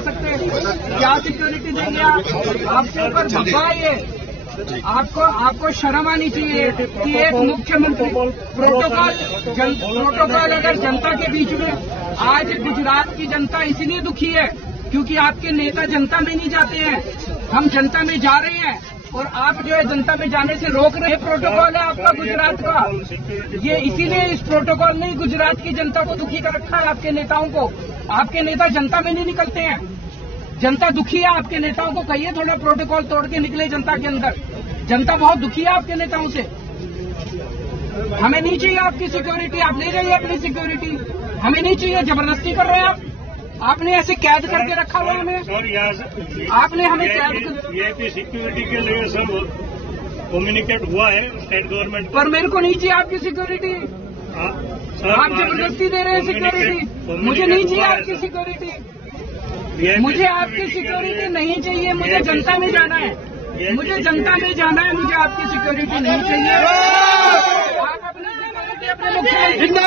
सकते हैं, क्या सिक्योरिटी देंगे आपके ऊपर धब्बा है ये। आपको शर्म आनी चाहिए कि एक मुख्यमंत्री प्रोटोकॉल अगर जनता के बीच में, आज गुजरात की जनता इसलिए दुखी है क्योंकि आपके नेता जनता में नहीं जाते हैं। हम जनता में जा रहे हैं और आप जो है जनता में जाने से रोक रहे हैं। प्रोटोकॉल है आपका गुजरात का, ये इसीलिए इस प्रोटोकॉल ने गुजरात की जनता को दुखी कर रखा है, आपके नेताओं को। आपके नेता जनता में नहीं निकलते हैं, जनता दुखी है। आपके नेताओं को कहिए थोड़ा प्रोटोकॉल तोड़ के निकले जनता के अंदर। जनता बहुत दुखी है आपके नेताओं से। हमें नहीं चाहिए आपकी सिक्योरिटी, आप ले जाइए अपनी सिक्योरिटी, हमें नहीं चाहिए। जबरदस्ती कर रहे हैं आप, आपने ऐसे कैद करके रखा हुआ हमें, आपने हमें कैद। ये सिक्योरिटी के लिए सब कम्युनिकेट हुआ है स्टेट गवर्नमेंट पर मेरे को नहीं चाहिए आपकी सिक्योरिटी। आप जबरदस्ती दे रहे हैं सिक्योरिटी, मुझे नहीं चाहिए आपकी सिक्योरिटी। मुझे आपकी सिक्योरिटी नहीं चाहिए, मुझे जनता में जाना है, मुझे जनता में जाना है, मुझे आपकी सिक्योरिटी नहीं चाहिए। आप अपनी सिक्योरिटी अपने मुख्यमंत्री,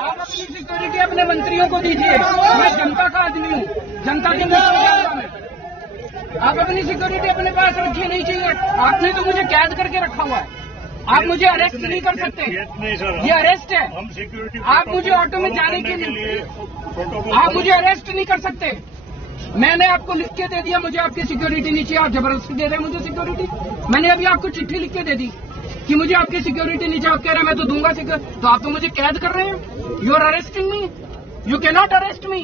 आप अपनी सिक्योरिटी अपने मंत्रियों को दीजिए। मैं जनता का आदमी हूँ, जनता के में। आप अपनी सिक्योरिटी अपने पास रखिए, नहीं चाहिए। आपने तो मुझे कैद करके रखा हुआ है, आप मुझे अरेस्ट नहीं कर सकते, ये अरेस्ट है। आप मुझे ऑटो में जाने के लिए, आप मुझे अरेस्ट नहीं कर सकते। मैंने आपको लिख के दे दिया, मुझे आपकी सिक्योरिटी नहीं चाहिए। आप जबरदस्ती दे रहे हैं मुझे सिक्योरिटी। मैंने अभी आपको चिट्ठी लिख के दे दी कि मुझे आपकी सिक्योरिटी नहीं चाहिए। आप कह रहे हैं मैं तो दूंगा सिक्योरिटी, तो आप तो मुझे कैद कर रहे हैं। You are arresting me, you can not arrest me.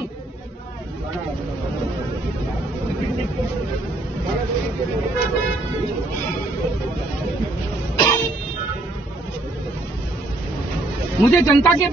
मुझे जनता के